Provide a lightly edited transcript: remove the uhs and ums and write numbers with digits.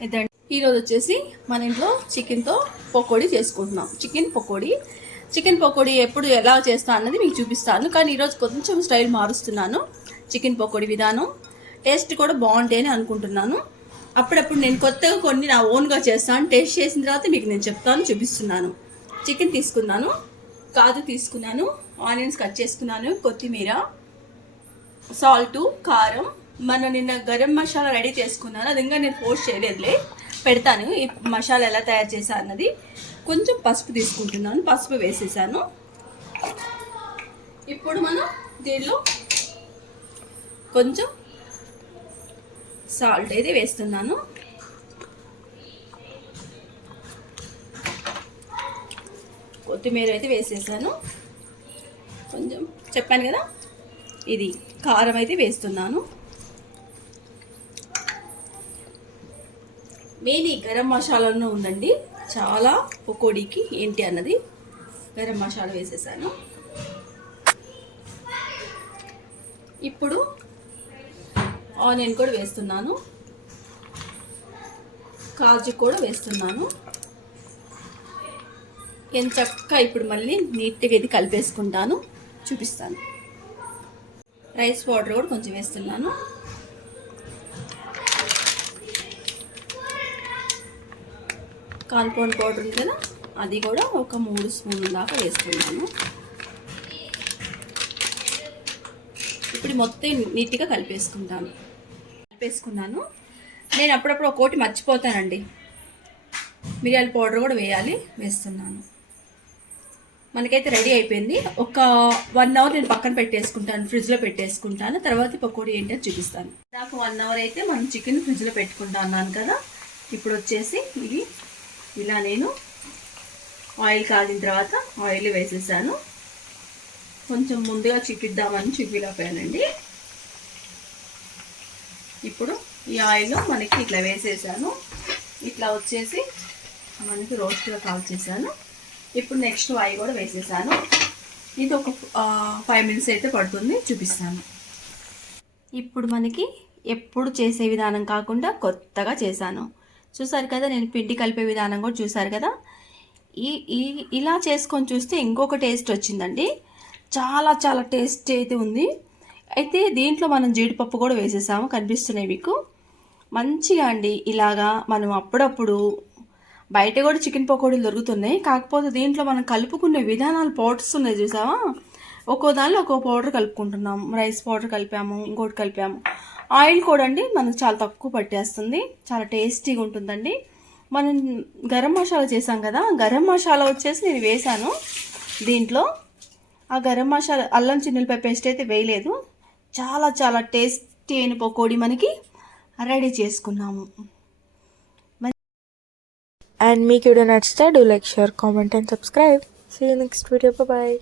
ఇదండి ఈరోజు వచ్చేసి మన ఇంట్లో చికెన్తో పకోడీ చేసుకుంటున్నాం. చికెన్ పకోడీ ఎప్పుడు ఎలా చేస్తా అన్నది మీకు చూపిస్తాను. కానీ ఈరోజు కొంచెం స్టైల్ మారుస్తున్నాను. చికెన్ పకోడీ విధానం టేస్ట్ కూడా బాగుంటాయని అనుకుంటున్నాను. అప్పుడప్పుడు నేను కొత్తగా కొన్ని నా ఓన్గా చేస్తాను. టేస్ట్ చేసిన తర్వాత మీకు నేను చెప్తాను, చూపిస్తున్నాను. చికెన్ తీసుకున్నాను, కాజు తీసుకున్నాను, ఆనియన్స్ కట్ చేసుకున్నాను, కొత్తిమీర, సాల్టు, కారం. నిన్న గరం మసాలా రెడీ చేసుకున్నాను. అది ఇంకా నేను పోస్ట్ చేయలేదులే, పెడతాను ఈ మసాలా ఎలా తయారు చేశా అన్నది. కొంచెం పసుపు తీసుకుంటున్నాను, పసుపు వేసేసాను. ఇప్పుడు మనం దీనిలో కొంచెం సాల్ట్ అయితే వేస్తున్నాను. కొత్తిమీర అయితే వేసేసాను. కొంచెం చెప్పాను కదా, ఇది కారం అయితే వేస్తున్నాను. మెయిన్ ఈ గరం మసాలాలో ఉందండి చాలా పకోడీకి ఏంటి అన్నది. గరం మసాలా వేసేసాను. ఇప్పుడు ఆనియన్ కూడా వేస్తున్నాను, కాజు కూడా వేస్తున్నాను. ఎంచక్కా ఇప్పుడు మళ్ళీ నీట్గా ఇది కలిపేసుకుంటాను, చూపిస్తాను. రైస్ పౌడర్ కూడా కొంచెం వేస్తున్నాను. కార్న్ఫ్లోర్ పౌడర్ ఉంది కదా, అది కూడా ఒక 3 స్పూన్ల దాకా వేస్తున్నాను. ఇప్పుడు మొత్తం నీట్గా కలిపేసుకున్నాను. నేను అప్పుడప్పుడు ఒక్కోటి మర్చిపోతానండి, మిరియాల పౌడర్ కూడా వేస్తున్నాను. మనకైతే రెడీ అయిపోయింది. ఒక 1 అవర్ నేను పక్కన పెట్టేసుకుంటాను, ఫ్రిడ్జ్లో పెట్టేసుకుంటాను. తర్వాత పకోడీ ఏంటో చూపిస్తాను. నాకు 1 అవర్ అయితే మనం చికెన్ ఫ్రిడ్జ్లో పెట్టుకుంటా అన్నాను కదా. ఇప్పుడు వచ్చేసి ఇది ఇలా నేను ఆయిల్ కాగిన తర్వాత ఆయిల్ వేసేసాను. కొంచెం ముందుగా చూపిద్దామని చూపిలేకపోయానండి. ఇప్పుడు ఈ ఆయిల్లో మనకి ఇట్లా వేసేసాను. ఇట్లా వచ్చేసి మనకి రోస్ట్గా కాల్చేసాను. ఇప్పుడు నెక్స్ట్ ఆయిల్ కూడా వేసేసాను. ఇది ఒక 5 మినిట్స్ అయితే పడుతుంది, చూపిస్తాను. ఇప్పుడు మనకి ఎప్పుడు చేసే విధానం కాకుండా కొత్తగా చేశాను. చూసారు కదా, నేను పిండి కలిపే విధానం కూడా చూసారు కదా. ఇలా చేసుకొని చూస్తే ఇంకొక టేస్ట్ వచ్చిందండి. చాలా చాలా టేస్ట్ అయితే ఉంది. అయితే దీంట్లో మనం జీడిపప్పు కూడా వేసేసాము, కనిపిస్తున్నాయి మీకు మంచిగా అండి. ఇలాగా మనం అప్పుడప్పుడు బయట కూడా చికెన్ పకోడీలు దొరుకుతున్నాయి. కాకపోతే దీంట్లో మనం కలుపుకునే విధానాలు పౌడర్స్ ఉన్నాయి చూసావా, ఒక్కో దానిలో ఒక్కో పౌడర్ కలుపుకుంటున్నాం. రైస్ పౌడర్ కలిపాము, ఇంకోటి కలిపాము. ఆయిల్ కూడా అండి మనకు చాలా తక్కువ పట్టేస్తుంది, చాలా టేస్టీగా ఉంటుందండి. మనం గరం మసాలా చేసాం కదా, గరం మసాలా వచ్చేసి నేను వేసాను దీంట్లో. ఆ గరం మసాలా అల్లం చిన్నులపై పేస్ట్ అయితే వేయలేదు. చాలా చాలా టేస్టీ అయిన పకోడీ మనకి రెడీ చేసుకున్నాము. And మీకు వీడియో నచ్చితే do like, share, comment and subscribe. See you next video. Bye bye.